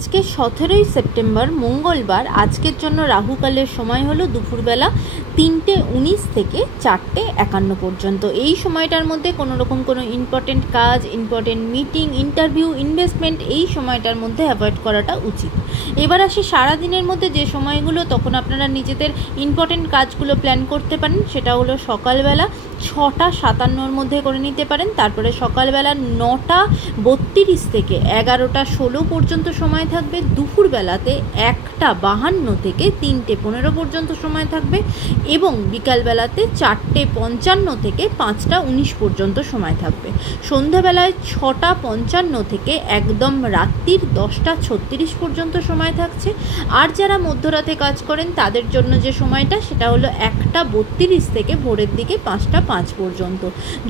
আজকে 17ই সেপ্টেম্বর মঙ্গলবার। আজকের জন্য রাহুকালের সময় হলো দুপুরবেলা 3:19 থেকে 4:51 পর্যন্ত। এই সময়টার মধ্যে কোনো রকম কোনো ইম্পর্টেন্ট কাজ, ইম্পর্টেন্ট মিটিং, ইন্টারভিউ, ইনভেস্টমেন্ট এই সময়টার মধ্যে অ্যাভয়েড করাটা উচিত। এবার আসি সারাদিনের মধ্যে যে সময়গুলো তখন আপনারা নিজেদের ইম্পর্টেন্ট কাজগুলো প্ল্যান করতে পারেন, সেটা হলো সকালবেলা 6:57 মধ্যে করে নিতে পারেন। তারপরে সকালবেলা 9:32 থেকে 11:16 পর্যন্ত সময় থাকবে। দুপুরবেলাতে 1:52 থেকে 3:15 পর্যন্ত সময় থাকবে এবং বিকালবেলাতে 4:55 থেকে 5:19 পর্যন্ত সময় থাকবে। সন্ধ্যাবেলায় 6:55 থেকে একদম রাত্রির 10:36 পর্যন্ত সময় থাকছে। আর যারা মধ্যরাতে কাজ করেন তাদের জন্য যে সময়টা সেটা হলো 1:32 থেকে ভোরের দিকে 5:05 পর্যন্ত।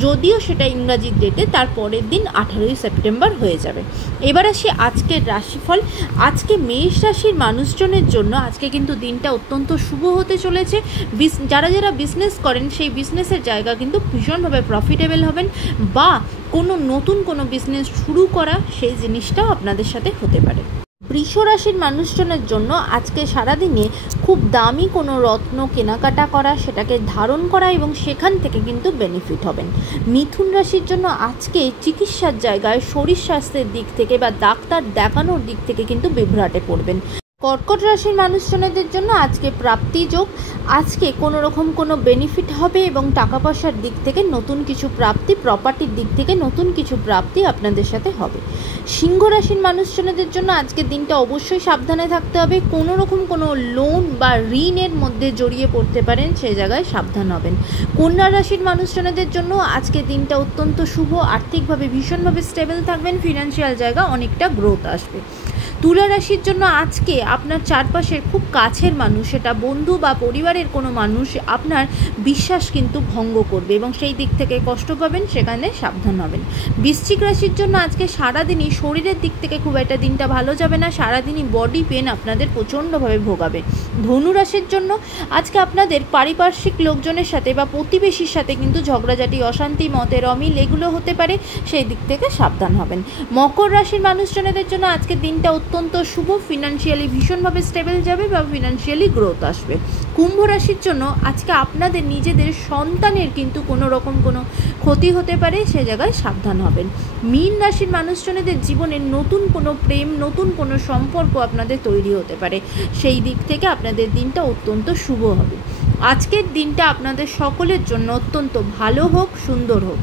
যদিও সেটা ইংরাজির ডেটে তার পরের দিন 18ই সেপ্টেম্বর হয়ে যাবে। এবার আসি আজকের রাশিফল। আজকে মেষ রাশির মানুষজনের জন্য আজকে কিন্তু দিনটা অত্যন্ত শুভ হতে চলেছে। যারা যারা বিজনেস করেন সেই বিজনেসের জায়গা কিন্তু ভীষণভাবে প্রফিটেবল হবেন, বা নতুন কোনো বিজনেস শুরু করা সেই জিনিসটাও আপনাদের সাথে হতে পারে। বৃষ রাশির মানুষজনের জন্য আজকে সারাদিনে খুব দামি কোনো রত্ন কেনাকাটা করা, সেটাকে ধারণ করা এবং সেখান থেকে কিন্তু বেনিফিট হবেন। মিথুন রাশির জন্য আজকে চিকিৎসার জায়গায় শরীর স্বাস্থ্যের দিক থেকে বা ডাক্তার দেখানোর দিক থেকে কিন্তু বিভ্রাটে পড়বেন। কর্কট রাশির মানুষজনদের জন্য আজকে প্রাপ্তি যোগ। আজকে কোনো রকম কোনো বেনিফিট হবে এবং টাকা পয়সার দিক থেকে নতুন কিছু প্রাপ্তি, প্রপার্টির দিক থেকে নতুন কিছু প্রাপ্তি আপনাদের সাথে হবে। সিংহ রাশির মানুষজনদের জন্য আজকে দিনটা অবশ্যই সাবধানে থাকতে হবে। কোনো রকম কোনো লোন বা ঋণের মধ্যে জড়িয়ে পড়তে পারেন, সেই জায়গায় সাবধান হবেন। কন্যা রাশির মানুষজনদের জন্য আজকে দিনটা অত্যন্ত শুভ। আর্থিকভাবে ভীষণভাবে স্টেবল থাকবেন, ফিনান্সিয়াল জায়গা অনেকটা গ্রোথ আসবে। তুলা রাশির জন্য আজকে আপনার চারপাশের খুব কাছের মানুষ, সেটা বন্ধু বা পরিবারের কোনো মানুষ আপনার বিশ্বাস কিন্তু ভঙ্গ করবে এবং সেই দিক থেকে কষ্ট পাবেন, সেখানে সাবধান হবেন। বৃশ্চিক রাশির জন্য আজকে সারাদিনই শরীরের দিক থেকে খুব একটা দিনটা ভালো যাবে না, সারাদিনই বডি পেন আপনাদের প্রচণ্ডভাবে ভোগাবে। ধনু রাশির জন্য আজকে আপনাদের পারিপার্শ্বিক লোকজনের সাথে বা প্রতিবেশীর সাথে কিন্তু ঝগড়াঝাটি, অশান্তি, মতের অমিল এগুলো হতে পারে, সেই দিক থেকে সাবধান হবেন। মকর রাশির মানুষজনদের জন্য আজকে দিনটা অত্যন্ত শুভ, ফিনান্সিয়ালি ভীষণভাবে স্টেবল যাবে বা ফিনান্সিয়ালি গ্রোথ আসবে। কুম্ভ রাশির জন্য আজকে আপনাদের নিজেদের সন্তানের কিন্তু কোনো রকম কোনো ক্ষতি হতে পারে, সে জায়গায় সাবধান হবেন। মীন রাশির মানুষজনদের জীবনে নতুন কোনো প্রেম, নতুন কোনো সম্পর্ক আপনাদের তৈরি হতে পারে, সেই দিক থেকে আপনাদের দিনটা অত্যন্ত শুভ হবে। আজকের দিনটা আপনাদের সকলের জন্য অত্যন্ত ভালো হোক, সুন্দর হোক।